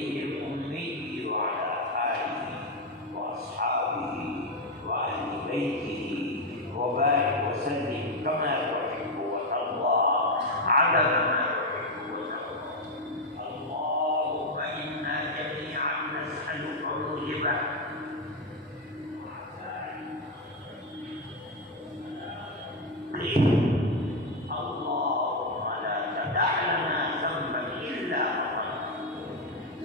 النبي الأمي وعلى آله وأصحابه وأهل بيته وبارك وسلم كما تحب وترضى عدد ما تحب وترضى. اللهم إنا جميعا نسألك موجبه اللهم لا تدع لنا ذنبا إلا غفرته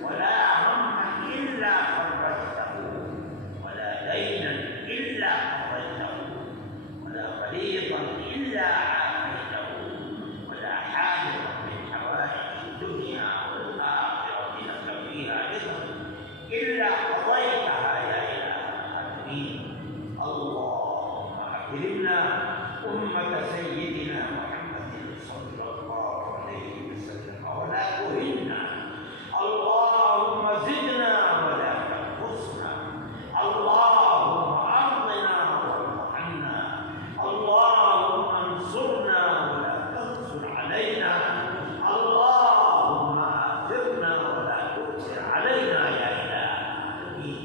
ولا هما إلا فرجته ولا دينا إلا قضيته ولا مريضا إلا عافيته ولا حاجة من حوائج الدنيا والآخرة لك فيها رضا إلا قضيتها يا إله العالمين. اللهم أكرمنا أمة سيدنا محمد صلى الله عليه وسلم ولا تهنا. اللهم زدنا ولا تنقصنا. اللهم أرضنا وارض عنا. اللهم انصرنا ولا تنصر علينا. اللهم آثرنا ولا تؤثر علينا يا إله العالمين.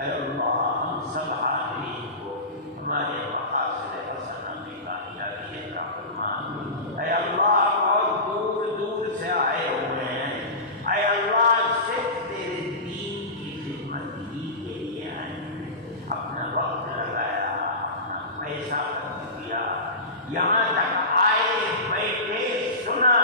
اے اللہ ہم سب حاضرین کو ہمارے مقاصد حسنہ میں کامیابی عطا فرما. اے اللہ بہت دور دور سے آئے ہوئے ہیں. اے اللہ صرف تیرے دین کی خدمت ہی کے لیے آئے ہیں. اپنا وقت لگایا, اپنا پیسہ خرچ کیا, یہاں تک آئے, بیٹھے, سنا,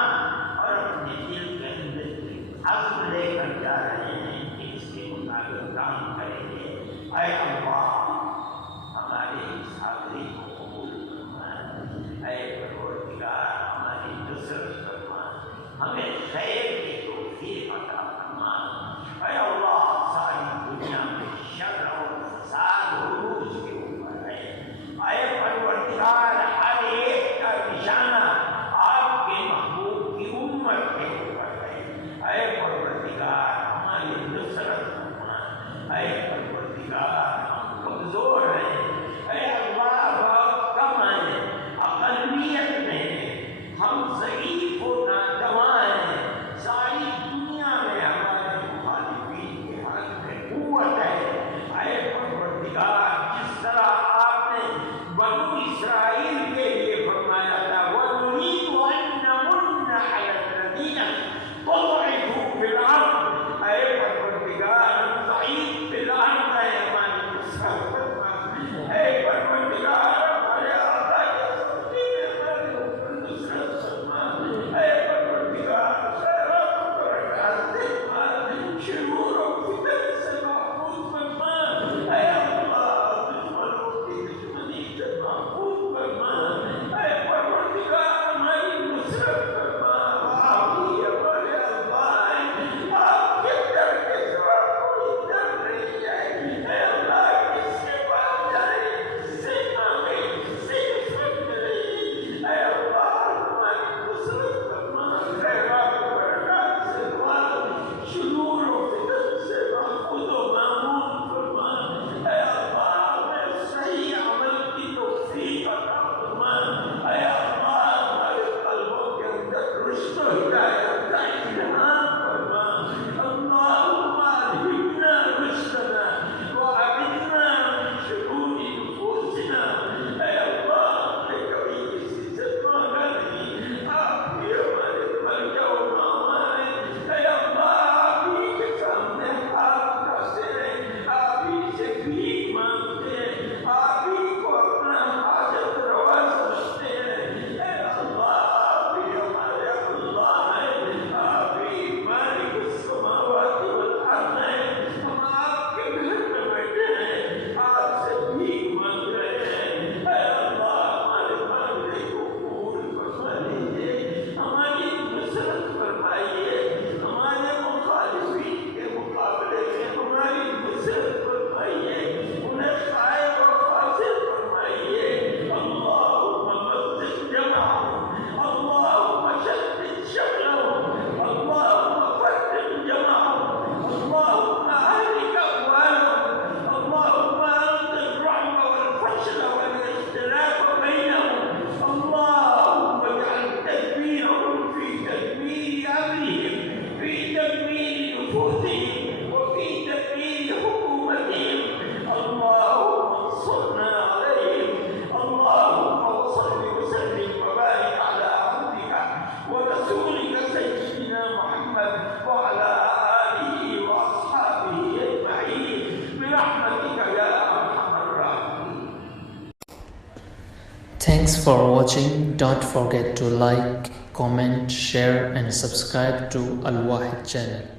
Thanks for watching. Don't forget to like, comment, share and subscribe to Al Wahid channel.